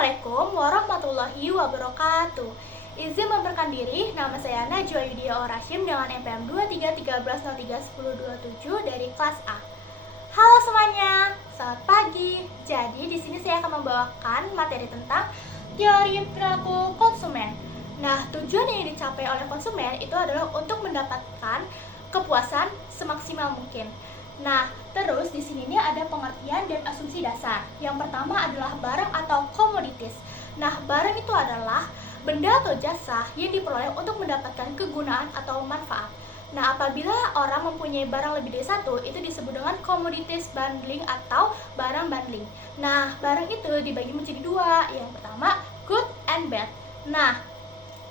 Assalamualaikum warahmatullahi wabarakatuh. Izin memperkenalkan diri, nama saya Najwa Yudia Orashim dengan NPM 2313031027 dari kelas A. Halo semuanya, selamat pagi. Jadi di sini saya akan membawakan materi tentang teori perilaku konsumen. Nah, tujuan yang dicapai oleh konsumen itu adalah untuk mendapatkan kepuasan semaksimal mungkin. Nah, terus di sini nih ada pengertian dan asumsi dasar. Yang pertama adalah barang atau komoditis. Nah, barang itu adalah benda atau jasa yang diperoleh untuk mendapatkan kegunaan atau manfaat. Nah, apabila orang mempunyai barang lebih dari satu, itu disebut dengan komoditis bundling atau barang bundling. Nah, barang itu dibagi menjadi dua. Yang pertama, good and bad. Nah,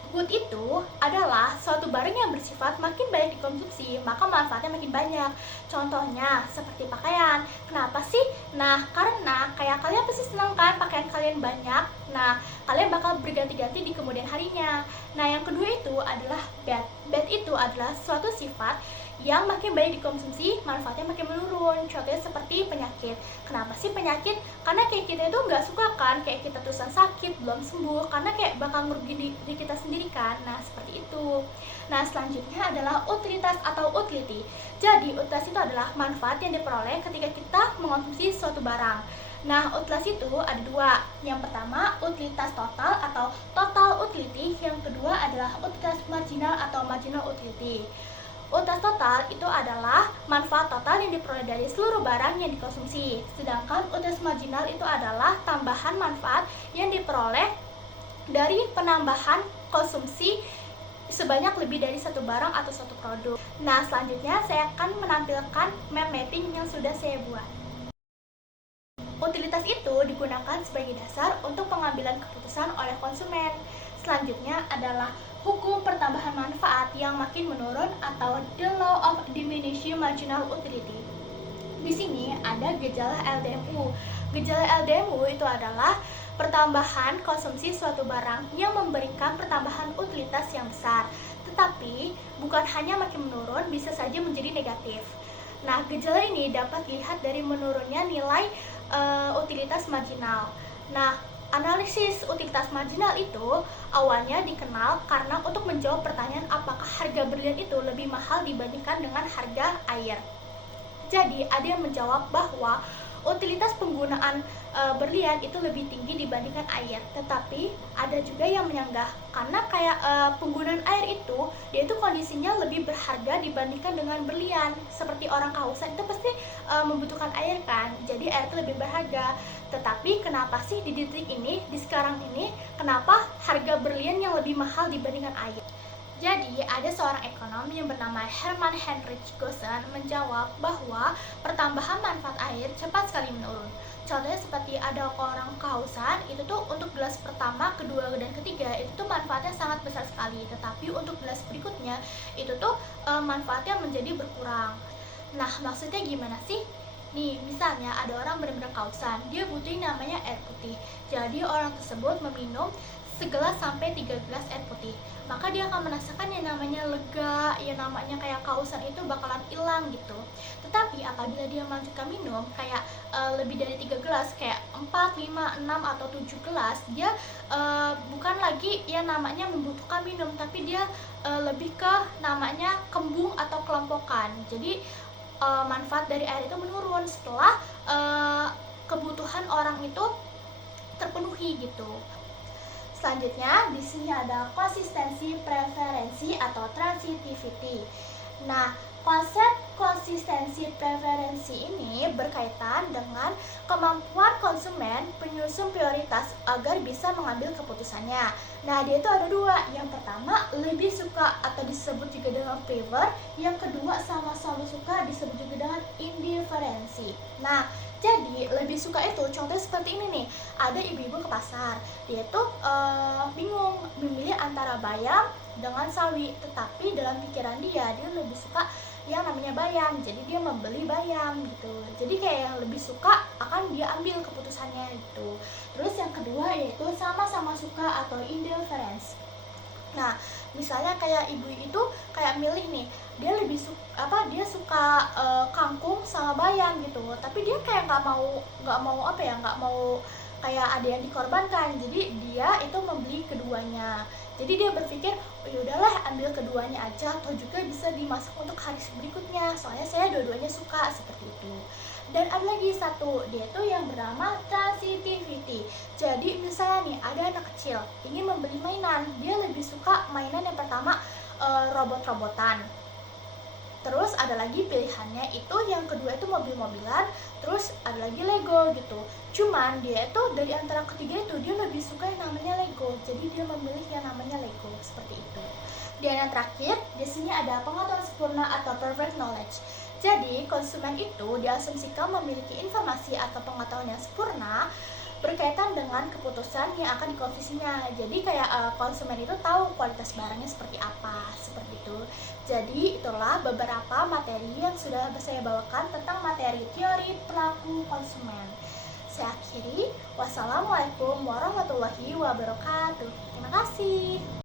good itu adalah suatu barang yang bersifat makin banyak dikonsumsi, maka manfaatnya makin banyak. Contohnya seperti pakaian. Kenapa sih? Nah, karena kayak kalian pasti senang kan pakaian kalian banyak. Nah, kalian bakal berganti-ganti di kemudian harinya. Nah, yang kedua itu adalah bad. Bad itu adalah suatu sifat yang makin banyak dikonsumsi, manfaatnya makin menurun. Contohnya seperti penyakit. Kenapa sih penyakit? Karena kayak kita itu nggak suka kan, kayak kita terusan sakit, belum sembuh, karena kayak bakal ngerugiin diri kita sendiri kan. Nah, seperti itu. Nah, selanjutnya adalah utilitas atau utility. Jadi, utilitas itu adalah manfaat yang diperoleh ketika kita mengonsumsi suatu barang. Nah, utilitas itu ada dua. Yang pertama, utilitas total atau total utility. Yang kedua adalah utilitas marginal atau marginal utility. Utilitas total itu adalah manfaat total yang diperoleh dari seluruh barang yang dikonsumsi. Sedangkan utilitas marginal itu adalah tambahan manfaat yang diperoleh dari penambahan konsumsi sebanyak lebih dari satu barang atau satu produk. Nah, selanjutnya saya akan menampilkan map mapping yang sudah saya buat. Utilitas itu digunakan sebagai dasar untuk pengambilan keputusan oleh konsumen. Selanjutnya adalah hukum pertambahan manfaat yang makin menurun atau the law of diminishing marginal utility. Di sini ada gejala LDMU. Gejala LDMU itu adalah pertambahan konsumsi suatu barang yang memberikan pertambahan utilitas yang besar, tetapi bukan hanya makin menurun, bisa saja menjadi negatif. Nah, gejala ini dapat dilihat dari menurunnya nilai utilitas marginal. Nah, analisis utilitas marginal itu awalnya dikenal karena untuk menjawab pertanyaan apakah harga berlian itu lebih mahal dibandingkan dengan harga air. Jadi, ada yang menjawab bahwa utilitas penggunaan berlian itu lebih tinggi dibandingkan air. Tetapi ada juga yang menyanggah karena kayak penggunaan air itu dia itu kondisinya lebih berharga dibandingkan dengan berlian. Seperti orang kehausan itu pasti membutuhkan air kan. Jadi air itu lebih berharga. Tetapi kenapa sih di detik ini, di sekarang ini, kenapa harga berlian yang lebih mahal dibandingkan air? Jadi, ada seorang ekonom yang bernama Hermann Heinrich Gossen menjawab bahwa pertambahan manfaat air cepat sekali menurun. Contohnya seperti ada orang kehausan, itu tuh untuk gelas pertama, kedua, dan ketiga itu tuh manfaatnya sangat besar sekali. Tetapi untuk gelas berikutnya, itu tuh manfaatnya menjadi berkurang. Nah, maksudnya gimana sih? Nih, misalnya ada orang benar-benar kehausan, dia butuh namanya air putih. Jadi orang tersebut meminum segelas sampai 3 gelas air putih, maka dia akan merasakan yang namanya lega, yang namanya kayak kehausan itu bakalan hilang gitu. Tetapi apabila dia melanjutkan minum kayak lebih dari 3 gelas, kayak 4, 5, 6, atau 7 gelas, dia bukan lagi yang namanya membutuhkan minum, tapi dia lebih ke namanya kembung atau kelompokan. Jadi manfaat dari air itu menurun setelah kebutuhan orang itu terpenuhi gitu. Selanjutnya, di sini ada konsistensi preferensi atau transitivity. Nah, konsep konsistensi preferensi ini berkaitan dengan kemampuan konsumen penyusun prioritas agar bisa mengambil keputusannya. Nah, dia itu ada dua. Yang pertama, lebih suka atau disebut juga dengan favor. Yang kedua, sama-sama suka disebut juga dengan indiferensi. Nah, jadi lebih suka itu contohnya seperti ini nih, ada ibu-ibu ke pasar, dia tuh bingung memilih antara bayam dengan sawi, tetapi dalam pikiran dia lebih suka yang namanya bayam, jadi dia membeli bayam gitu. Jadi kayak yang lebih suka akan dia ambil keputusannya gitu. Terus yang kedua yaitu sama-sama suka atau indifference. Nah, misalnya kayak ibu itu kayak milih nih, dia lebih dia suka kangkung sama bayam gitu, tapi dia kayak nggak mau kayak ada yang dikorbankan, jadi dia itu membeli keduanya. Jadi dia berpikir, oh yaudahlah ambil keduanya aja, atau juga bisa dimasak untuk hari berikutnya, soalnya saya dua-duanya suka, seperti itu. Dan ada lagi satu, dia tuh yang bernama transitivity. Jadi misalnya nih, ada anak kecil ingin membeli mainan, dia lebih suka mainan yang pertama robot-robotan. Terus ada lagi pilihannya itu yang kedua itu mobil-mobilan, terus ada lagi Lego gitu. Cuman dia itu dari antara ketiga itu dia lebih suka yang namanya Lego. Jadi dia memilih yang namanya Lego seperti itu. Dan yang terakhir, di sini ada pengetahuan sempurna atau perfect knowledge. Jadi, konsumen itu diasumsikan memiliki informasi atau pengetahuan yang sempurna berkaitan dengan keputusan yang akan dikonsumsinya. Jadi kayak konsumen itu tahu kualitas barangnya seperti apa, seperti itu. Jadi itulah beberapa materi yang sudah saya bawakan tentang materi teori perilaku konsumen. Saya akhiri, wassalamualaikum warahmatullahi wabarakatuh. Terima kasih.